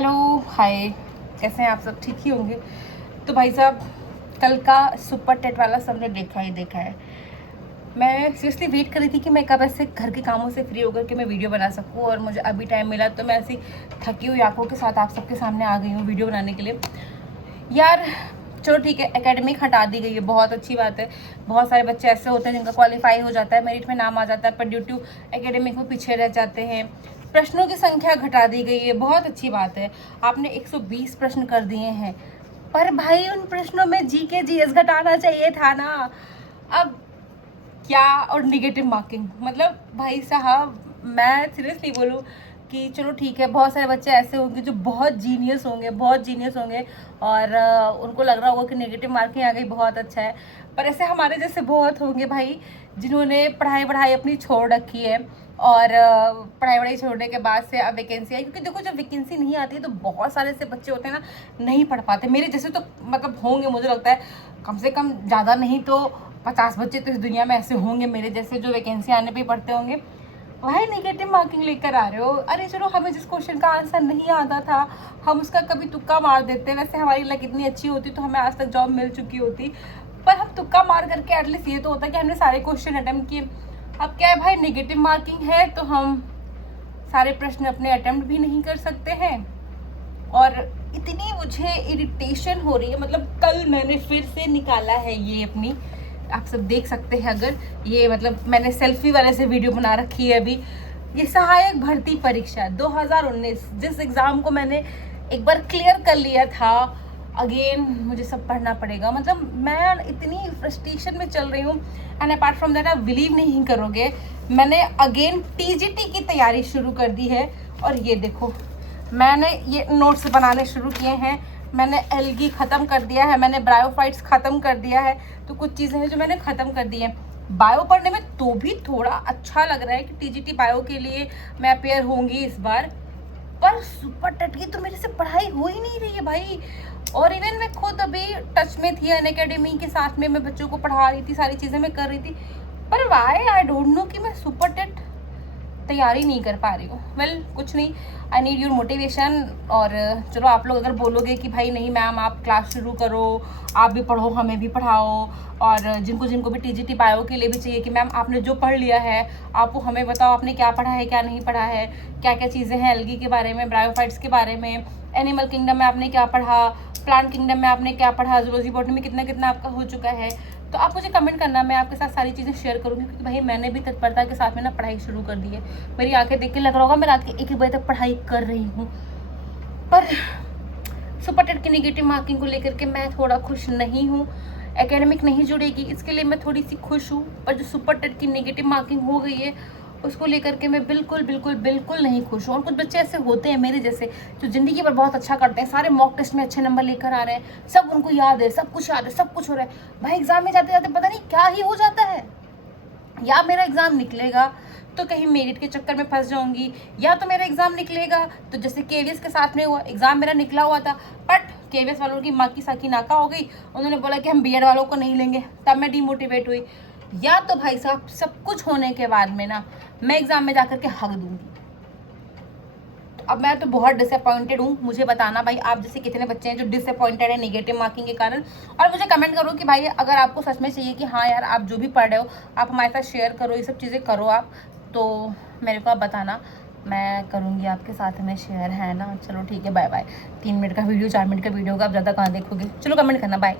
Hello hi, कैसे हैं आप सब? ठीक ही होंगे। तो भाई साहब, कल का सुपर टेट वाला सबने देखा है। मैं सीरियसली वेट कर रही थी कि मैं कब ऐसे घर के कामों से फ्री होकर के मैं वीडियो बना सकूं, और मुझे अभी टाइम मिला तो मैं ऐसी थकी हुई आंखों के साथ आप सबके सामने आ गई हूँ वीडियो बनाने के लिए। यार चलो ठीक है, एकेडमिक हटा दी गई है, बहुत अच्छी बात है। बहुत सारे बच्चे ऐसे होते हैं जिनका क्वालिफाई हो जाता है, मेरिट में नाम आ जाता है, पर ड्यू टू एकेडमिक में पीछे रह जाते हैं। प्रश्नों की संख्या घटा दी गई है, बहुत अच्छी बात है। आपने 120 प्रश्न कर दिए हैं, पर भाई उन प्रश्नों में जीके जीएस घटाना चाहिए था ना। अब क्या, और निगेटिव मार्किंग, मतलब भाई साहब मैं सीरियसली बोलूँ कि चलो ठीक है, बहुत सारे बच्चे ऐसे होंगे जो बहुत जीनियस होंगे और उनको लग रहा होगा कि नेगेटिव मार्किंग आ गई, बहुत अच्छा है। पर ऐसे हमारे जैसे बहुत होंगे भाई जिन्होंने पढ़ाई अपनी छोड़ रखी है, और पढ़ाई छोड़ने के बाद से अब वैकेंसी आई। क्योंकि देखो, जब वैकेंसी नहीं आती है तो बहुत सारे ऐसे बच्चे होते हैं ना, नहीं पढ़ पाते। मेरे जैसे तो मतलब होंगे, मुझे लगता है कम से कम ज़्यादा नहीं तो 50 बच्चे तो इस दुनिया में ऐसे होंगे मेरे जैसे, जो वैकेंसी आने पे पढ़ते होंगे। भाई नेगेटिव मार्किंग लेकर आ रहे हो? अरे चलो, हमें जिस क्वेश्चन का आंसर नहीं आता था हम उसका कभी तुक्का मार देते। वैसे हमारी लक इतनी अच्छी होती तो हमें आज तक जॉब मिल चुकी होती, पर हम तुक्का मार करके एटलीस्ट ये तो होता कि हमने सारे क्वेश्चन अटेम्प्ट किए। अब क्या है भाई, नेगेटिव मार्किंग है तो हम सारे प्रश्न अपने अटेम्प्ट भी नहीं कर सकते हैं। और इतनी मुझे इरिटेशन हो रही है, मतलब कल मैंने फिर से निकाला है ये अपनी, आप सब देख सकते हैं अगर ये, मतलब मैंने सेल्फी वाले से वीडियो बना रखी है अभी। ये सहायक भर्ती परीक्षा 2019, जिस एग्ज़ाम को मैंने एक बार क्लियर कर लिया था, अगेन मुझे सब पढ़ना पड़ेगा। मतलब मैं इतनी फ्रस्ट्रेशन में चल रही हूँ। एंड अपार्ट फ्रॉम दैट, आप बिलीव नहीं करोगे, मैंने अगेन टीजीटी की तैयारी शुरू कर दी है। और ये देखो, मैंने ये नोट्स बनाने शुरू किए हैं, मैंने एल्गी ख़त्म कर दिया है, मैंने ब्रायोफाइट्स ख़त्म कर दिया है। तो कुछ चीज़ें हैं जो मैंने ख़त्म कर दी हैं। बायो पढ़ने में तो भी थोड़ा अच्छा लग रहा है कि टीजीटी बायो के लिए मैं अपेयर होंगी इस बार, पर सुपर टेट की तो मेरे से पढ़ाई हो ही नहीं रही है भाई। और इवन मैं खुद अभी टच में थी अनअकैडमी के साथ में, मैं बच्चों को पढ़ा रही थी, सारी चीज़ें मैं कर रही थी, पर वाई आई डोंट नो कि मैं सुपर टेट तैयारी नहीं कर पा रही हूँ। वेल कुछ नहीं, आई नीड योर मोटिवेशन। और चलो, आप लोग अगर बोलोगे कि भाई नहीं मैम आप क्लास शुरू करो, आप भी पढ़ो, हमें भी पढ़ाओ, और जिनको जिनको भी टीजीटी बायो के लिए भी चाहिए कि मैम आपने जो पढ़ लिया है आप वो हमें बताओ, आपने क्या पढ़ा है क्या नहीं पढ़ा है, क्या क्या चीज़ें हैं एल्गी के बारे में, ब्रायोफाइट्स के बारे में, एनिमल किंगडम में आपने क्या पढ़ा, प्लांट किंगडम में आपने क्या पढ़ा, जूलॉजी बॉटनी में कितना कितना आपका हो चुका है। तो आप मुझे कमेंट करना, मैं आपके साथ सारी चीज़ें शेयर करूँगी। क्योंकि भाई मैंने भी तत्परता के साथ में ना पढ़ाई शुरू कर दी है। मेरी आंखें देख के लग रहा होगा मैं रात के 1 बजे तक पढ़ाई कर रही हूँ। पर सुपर टेट की नेगेटिव मार्किंग को लेकर के मैं थोड़ा खुश नहीं हूँ। एकेडमिक नहीं जुड़ेगी इसके लिए मैं थोड़ी सी खुश हूँ, पर जो सुपर टेट की नेगेटिव मार्किंग हो गई है उसको लेकर के मैं बिल्कुल नहीं खुश हूँ। और कुछ बच्चे ऐसे होते हैं मेरे जैसे जो ज़िंदगी पर बहुत अच्छा करते हैं, सारे मॉक टेस्ट में अच्छे नंबर लेकर आ रहे हैं, सब उनको याद है, सब कुछ याद है, सब कुछ हो रहा है। भाई एग्ज़ाम में जाते जाते पता नहीं क्या ही हो जाता है। या मेरा एग्ज़ाम निकलेगा तो कहीं मेरिट के चक्कर में फंस जाऊंगी, या तो मेरा एग्ज़ाम निकलेगा तो जैसे केवीएस के साथ में हुआ, एग्ज़ाम मेरा निकला हुआ था बट केवीएस वालों की माँ की साकी नाका हो गई, उन्होंने बोला कि हम बीएड वालों को नहीं लेंगे, तब मैं डिमोटिवेट हुई। या तो भाई साहब सब कुछ होने के बाद में ना मैं एग्ज़ाम में जाकर के हक दूंगी। तो अब मैं तो बहुत डिसअपॉइंटेड हूँ। मुझे बताना भाई, आप जैसे कितने बच्चे हैं जो डिसअपॉइंटेड है नेगेटिव मार्किंग के कारण, और मुझे कमेंट करो कि भाई अगर आपको सच में चाहिए कि हाँ यार आप जो भी पढ़ रहे हो आप हमारे साथ शेयर करो, ये सब चीज़ें करो आप, तो मेरे को आप बताना, मैं करूँगी आपके साथ में शेयर, है ना। चलो ठीक है, बाय बाय। 3 मिनट का वीडियो, 4 मिनट का वीडियो होगा, आप ज़्यादा कहाँ देखोगे। चलो कमेंट करना, बाय।